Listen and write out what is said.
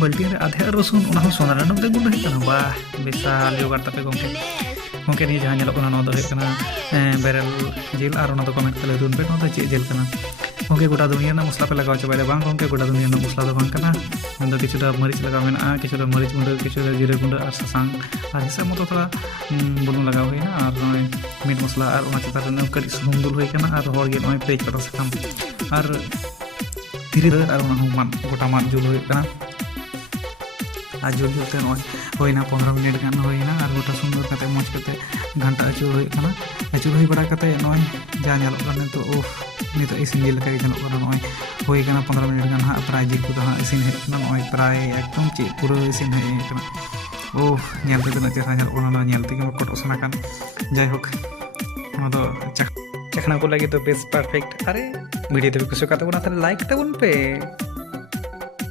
बाल्टी रे आधे रसुन उना हो सोना रनम दे गुंड हेकना बा विशाल जोगाड़ तापे गोंके गोंके नि जहां ñelok kana no do हेकना बेरल जिल और उना दो कमेंट तले दुन पे no do चे जिल kana गोंके गोटा दुनिया ना मसला पे लगाव चबाय बांग गोंके गोटा दुनिया ना मसला दो बांग kana ando किछुटा मरीच लगाव मेना किछुटा मरीच गुंड किछुटा जीरा गुंड और ससांग और हिसाब मतो थोड़ा बुलुन लगाव होइना और नय मीट मसला और उना चिता रे कड़ी सुनुम दुल होय kana और हर गे नय पेज कटा साकाम और धीरे धीरे और उना मान गोटा मान जुल होय kana और जुल जुलते नय होइना 15 मिनट गान होइना और गोटा सुंदर कते मौज कते घंटा अचूर होय kana अचूर होय बड़ा कते नय जा ñelok kana तो ओह नितो इसिन जिल का ñelok kana नय होय kana 15 मिनट गान हा प्राय जिल को हा इसिन हे kana नय प्राय एकदम चे पूरा इसिन हे kana ओह ñelते तना चेहरा ñelok kana ñelते के कोटो सना कान जाय होक ona do चखना को लगे तो बेस्ट परफेक्ट अरे वीडियो तो कुछ का तो लाइक तबन पे।